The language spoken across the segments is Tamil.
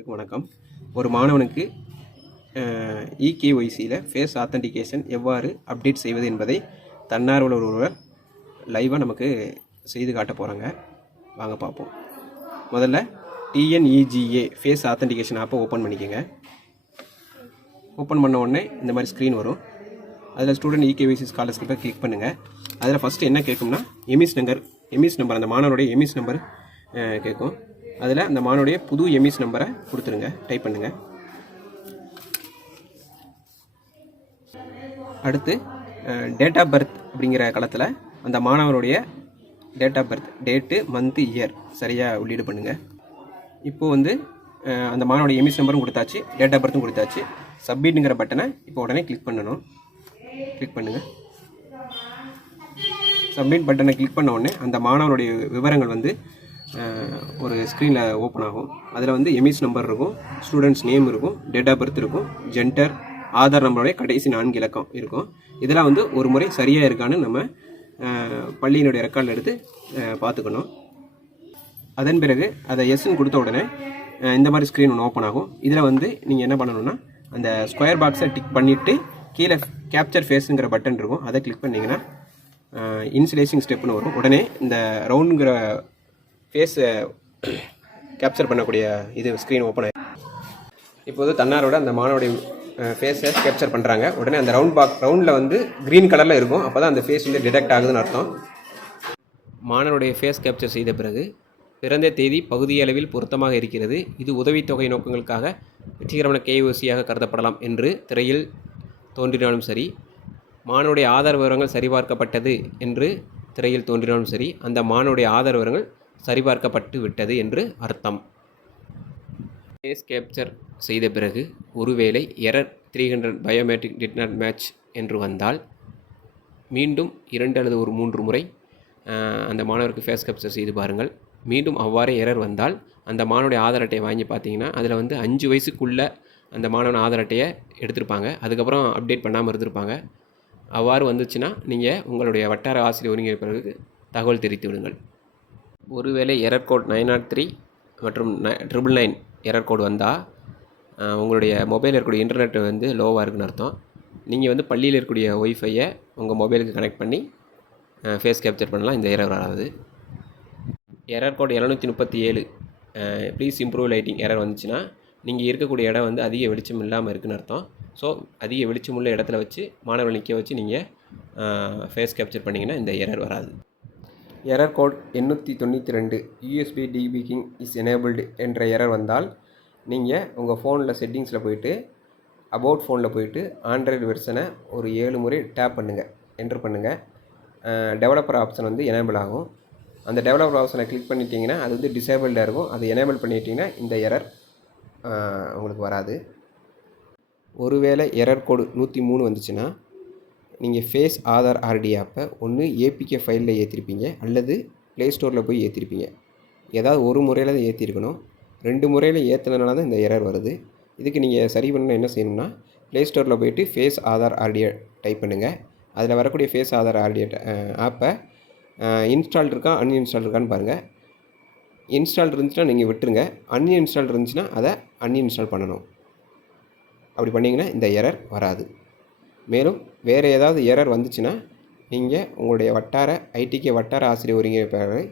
அனைவருக்கும் வணக்கம். ஒரு மாணவனுக்கு இகேஒய்சியில் ஃபேஸ் ஆத்தென்டிகேஷன் எவ்வாறு அப்டேட் செய்வது என்பதை தன்னார்வலர் ஒருவர் லைவாக நமக்கு செய்து காட்ட போகிறாங்க. வாங்க பார்ப்போம். முதல்ல டிஎன்இஜிஏ ஃபேஸ் ஆத்தென்டிகேஷன் ஆப்பை ஓப்பன் பண்ணிக்கோங்க. ஓப்பன் பண்ண உடனே இந்த மாதிரி ஸ்க்ரீன் வரும். அதில் ஸ்டூடெண்ட் இகேஒய்சி ஸ்காலர்ஷிப்பை கிளிக் பண்ணுங்கள். அதில் ஃபஸ்ட்டு என்ன கேட்கும்னா எமிஸ் நம்பர் அந்த மாணவருடைய எமிஸ் நம்பர் கேட்கும். அதில் அந்த மாணவருடைய புது எமிஸ் நம்பரை கொடுத்துருங்க, டைப் பண்ணுங்கள். அடுத்து டேட் ஆஃப் பர்த் அப்படிங்கிற களத்தில் அந்த மாணவருடைய date of birth, date, month, year சரியாக உள்ளீடு பண்ணுங்கள். இப்போது அந்த மாணவருடைய எமிஸ் நம்பரும் கொடுத்தாச்சு, டேட் ஆஃப் பர்த்தும் கொடுத்தாச்சு. சப்மிட்டுங்கிற பட்டனை இப்போ உடனே கிளிக் பண்ணணும். கிளிக் பண்ணுங்கள். சப்மிட் பட்டனை கிளிக் பண்ண உடனே அந்த மாணவருடைய விவரங்கள் ஒரு ஸ்க்ரீனில் ஓப்பன் ஆகும். அதில் எமிஸ் நம்பர் இருக்கும், ஸ்டூடெண்ட்ஸ் நேம் இருக்கும், டேட் ஆஃப் பர்த் இருக்கும், ஜெண்டர், ஆதார் நம்பருடைய கடைசி 4 இலக்கம் இருக்கும். இதெல்லாம் ஒரு முறை சரியாக இருக்கான்னு நம்ம பள்ளியினுடைய ரெக்கார்டில் எடுத்து பார்த்துக்கணும். அதன் பிறகு அதை எஸ்ன்னு கொடுத்த உடனே இந்த மாதிரி ஸ்க்ரீன் ஒன்று ஓப்பன் ஆகும். இதில் நீங்கள் என்ன பண்ணணும்னா அந்த ஸ்கொயர் பாக்ஸை டிக் பண்ணிவிட்டு கீழே கேப்சர் ஃபேஸுங்கிற பட்டன் இருக்கும், அதை கிளிக் பண்ணிங்கன்னா இன்சுலேஷன் ஸ்டெப்னு வரும். உடனே இந்த ரவுண்டுங்கிற ஃபேஸை கேப்சர் பண்ணக்கூடிய ஸ்க்ரீன் ஓப்பன் ஆகிடும். இப்போது தன்னாரோட அந்த மாணவருடைய ஃபேஸை கேப்சர் பண்ணுறாங்க. உடனே அந்த ரவுண்டில் க்ரீன் கலரில் இருக்கும். அப்போ தான் அந்த ஃபேஸ் டிடெக்ட் ஆகுதுன்னு அர்த்தம். மாணவருடைய ஃபேஸ் கேப்சர் செய்த பிறகு பிறந்த தேதி பகுதியளவில் பொருத்தமாக இருக்கிறது, இது உதவித்தொகை நோக்கங்களுக்காக வெற்றிகரமான கேஒய்சியாக கருதப்படலாம் என்று திரையில் தோன்றினாலும் சரி, மாணவருடைய ஆதார் விவரங்கள் சரிபார்க்கப்பட்டது என்று திரையில் தோன்றினாலும் சரி, அந்த மாணவருடைய ஆதார் விவரங்கள் சரிபார்க்கப்பட்டு விட்டது என்று அர்த்தம். ஃபேஸ் கேப்சர் செய்த பிறகு ஒருவேளை error 300 biometric did not match என்று வந்தால் மீண்டும் 2 அல்லது 3 முறை அந்த மாணவருக்கு ஃபேஸ் கேப்சர் செய்து பாருங்கள். மீண்டும் அவ்வாறே எரர் வந்தால் அந்த மாணவருடைய ஆதார் அட்டையை வாங்கி பார்த்தீங்கன்னா அதில் 5 வயசுக்குள்ளே அந்த மாணவன் ஆதார் அட்டையை எடுத்திருப்பாங்க. அதுக்கப்புறம் அப்டேட் பண்ணாமல் இருந்திருப்பாங்க. அவ்வாறு வந்துச்சுன்னா நீங்கள் உங்களுடைய வட்டார ஆசிரியர் ஒருங்கிணைப்பாளருக்கு தகவல் தெரிவித்து விடுங்கள். ஒருவேளை எரர் கோட் 903 மற்றும் 999 எரர் கோடு வந்தால் உங்களுடைய மொபைலில் இருக்கக்கூடிய இன்டர்நெட் லோவாக இருக்குன்னு அர்த்தம். நீங்கள் பள்ளியில் இருக்கக்கூடிய ஒய்ஃபையை உங்கள் மொபைலுக்கு கனெக்ட் பண்ணி ஃபேஸ் கேப்சர் பண்ணலாம். இந்த எரர் வராது. Error code 737 please improve lighting error வந்துச்சுன்னா நீங்கள் இருக்கக்கூடிய இடம் அதிக வெளிச்சம் இல்லாமல் இருக்குன்னு அர்த்தம். ஸோ அதிக வெளிச்சமுள்ள இடத்துல வச்சு மாணவர்கள் நிற்க வச்சு நீங்கள் ஃபேஸ் கேப்சர் பண்ணிங்கன்னா இந்த எரர் வராது. Error code 892 USB debugging is enabled என்ற எரர் வந்தால் நீங்கள் உங்கள் ஃபோனில் செட்டிங்ஸில் போய்ட்டு அபவுட் ஃபோனில் போய்ட்டு ஆண்ட்ராய்டு வெர்ஷனை ஒரு 7 முறை டேப் பண்ணுங்கள், என்ட்ரு பண்ணுங்கள். டெவலப்பர் ஆப்ஷன் எனேபிள் ஆகும். அந்த டெவலப்பர் ஆப்ஷனை கிளிக் பண்ணிட்டீங்கன்னா அது டிசேபிள்டாக இருக்கும். அதை எனேபிள் பண்ணிட்டீங்கன்னா இந்த எரர் உங்களுக்கு வராது. ஒருவேளை எரர் கோடு 103 வந்துச்சுன்னா நீங்கள் ஃபேஸ் ஆதார் ஆர்டி ஆப்பை ஒன்று ஏபிகே ஃபைலில் ஏற்றிருப்பீங்க அல்லது ப்ளே ஸ்டோரில் போய் ஏற்றிருப்பீங்க. ஏதாவது ஒரு முறையில் தான் ஏற்றிருக்கணும். 2 முறையில் ஏற்றினதுனால தான் இந்த எரர் வருது. இதுக்கு நீங்கள் சரி பண்ணணும். என்ன செய்யணும்னா ப்ளே ஸ்டோரில் போய்ட்டு ஃபேஸ் ஆதார் ஆர்டியை டைப் பண்ணுங்கள். அதில் வரக்கூடிய ஃபேஸ் ஆதார் ஆர்டியை ஆப்பை இன்ஸ்டால் இருக்கா அன்இன்ஸ்டால் இருக்கான்னு பாருங்கள். இன்ஸ்டால் இருந்துச்சுன்னா நீங்கள் விட்டுருங்க. அன்இன்ஸ்டால் இருந்துச்சுன்னா அதை அன்இன்ஸ்டால் பண்ணணும். அப்படி பண்ணிங்கன்னா இந்த எரர் வராது. மேலும் வேறு ஏதாவது எரர் வந்துச்சுன்னா நீங்கள் உங்களுடைய வட்டார ஐடிகே வட்டார ஆசிரியர் ஒருங்கிணைப்பாளரை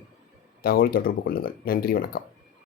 தகவல் தொடர்பு கொள்ளுங்கள். நன்றி, வணக்கம்.